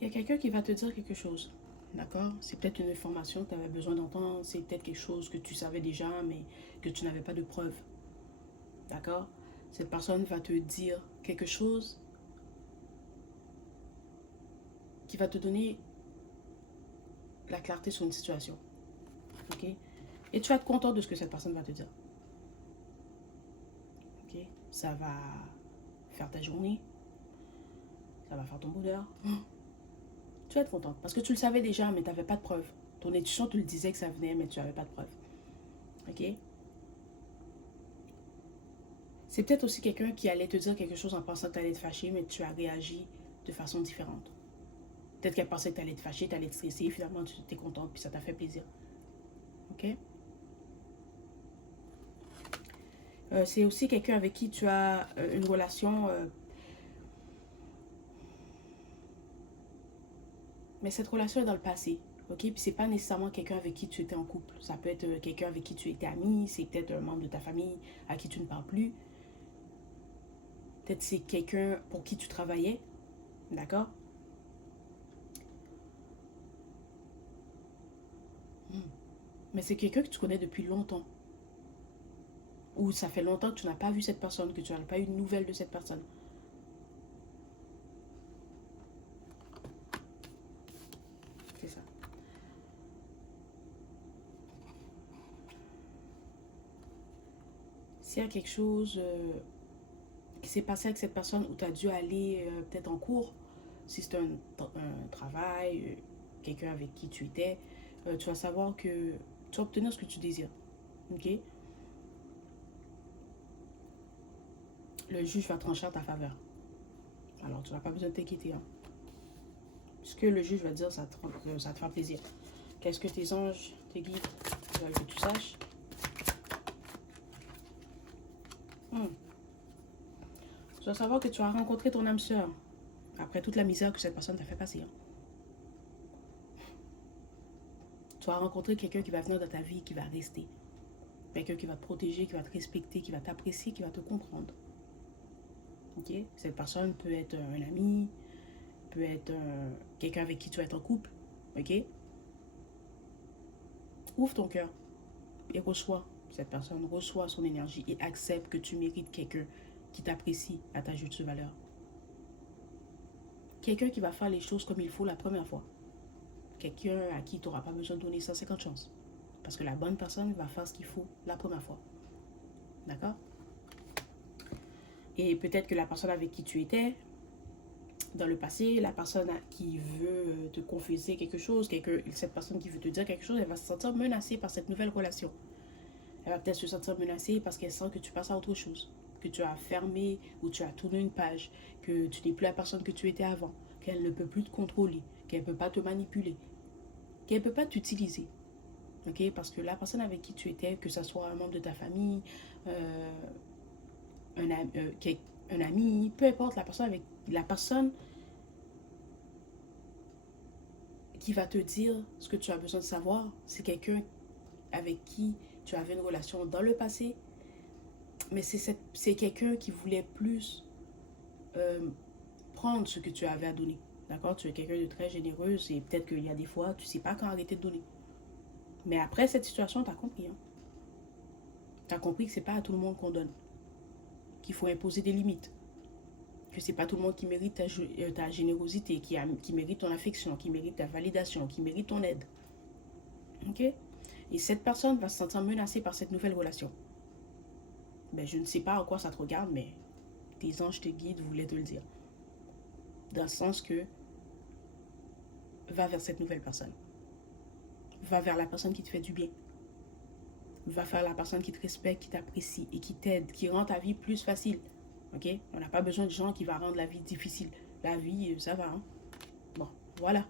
Il y a quelqu'un qui va te dire quelque chose. D'accord? C'est peut-être une information que tu avais besoin d'entendre. C'est peut-être quelque chose que tu savais déjà, mais que tu n'avais pas de preuve. D'accord? Cette personne va te dire quelque chose qui va te donner la clarté sur une situation. Ok? Et tu vas être content de ce que cette personne va te dire. Ok? Ça va faire ta journée. Ça va faire ton bonheur. Tu vas être contente. Parce que tu le savais déjà, mais tu n'avais pas de preuve. Ton intuition te le disait que ça venait, mais tu n'avais pas de preuve. Ok? C'est peut-être aussi quelqu'un qui allait te dire quelque chose en pensant que tu allais être fâché, mais tu as réagi de façon différente. Peut-être qu'elle pensait que tu allais être fâché, tu allais être stressé, et finalement tu étais contente, puis ça t'a fait plaisir. Ok? C'est aussi quelqu'un avec qui tu as une relation, mais cette relation est dans le passé. Ok? Puis c'est pas nécessairement quelqu'un avec qui tu étais en couple. Ça peut être quelqu'un avec qui tu étais ami, c'est peut-être un membre de ta famille à qui tu ne parles plus. Peut-être c'est quelqu'un pour qui tu travaillais. D'accord? Hmm. Mais c'est quelqu'un que tu connais depuis longtemps. Ou ça fait longtemps que tu n'as pas vu cette personne, que tu n'as pas eu de nouvelles de cette personne. C'est ça. S'il y a quelque chose qui s'est passé avec cette personne où tu as dû aller peut-être en cours, si c'est un travail, quelqu'un avec qui tu étais, tu vas savoir que tu vas obtenir ce que tu désires. Ok? Le juge va trancher en ta faveur. Alors, tu n'as pas besoin de t'inquiéter. Hein. Ce que le juge va dire, ça te fera plaisir. Qu'est-ce que tes anges, tes guides veulent que tu saches? Tu dois savoir que tu as rencontré ton âme sœur après toute la misère que cette personne t'a fait passer. Hein. Tu vas rencontrer quelqu'un qui va venir dans ta vie, qui va rester. Quelqu'un qui va te protéger, qui va te respecter, qui va t'apprécier, qui va te comprendre. Ok? Cette personne peut être un ami, peut être quelqu'un avec qui tu vas être en couple. Ok? Ouvre ton cœur et reçois cette personne, reçois son énergie et accepte que tu mérites quelqu'un qui t'apprécie à ta juste valeur. Quelqu'un qui va faire les choses comme il faut la première fois. Quelqu'un à qui tu n'auras pas besoin de donner 150 chances. Parce que la bonne personne va faire ce qu'il faut la première fois. D'accord? Et peut-être que la personne avec qui tu étais dans le passé, la personne qui veut te confesser quelque chose, cette personne qui veut te dire quelque chose, elle va se sentir menacée par cette nouvelle relation. Elle va peut-être se sentir menacée parce qu'elle sent que tu passes à autre chose, que tu as fermé ou tu as tourné une page, que tu n'es plus la personne que tu étais avant, qu'elle ne peut plus te contrôler, qu'elle ne peut pas te manipuler, qu'elle ne peut pas t'utiliser. Okay? Parce que la personne avec qui tu étais, que ce soit un membre de ta famille, euh, un, un ami, peu importe la personne qui va te dire ce que tu as besoin de savoir, c'est quelqu'un avec qui tu avais une relation dans le passé, mais c'est quelqu'un qui voulait plus euh, prendre ce que tu avais à donner. D'accord? Tu es quelqu'un de très généreux et peut-être qu'il y a des fois, tu ne sais pas quand arrêter de donner. Mais après cette situation, tu as compris. Hein? Tu as compris que ce n'est pas à tout le monde qu'on donne, qu'il faut imposer des limites, que c'est pas tout le monde qui mérite ta générosité, qui mérite ton affection, qui mérite ta validation, qui mérite ton aide. Ok? Et cette personne va se sentir menacée par cette nouvelle relation. Ben, je ne sais pas à quoi ça te regarde, mais tes anges, tes guides voulaient te le dire. Dans le sens que va vers cette nouvelle personne. Va vers la personne qui te fait du bien. Va vers la personne qui te respecte, qui t'apprécie et qui t'aide, qui rend ta vie plus facile. Ok? On n'a pas besoin de gens qui vont rendre la vie difficile. La vie, ça va. Hein? Bon, voilà.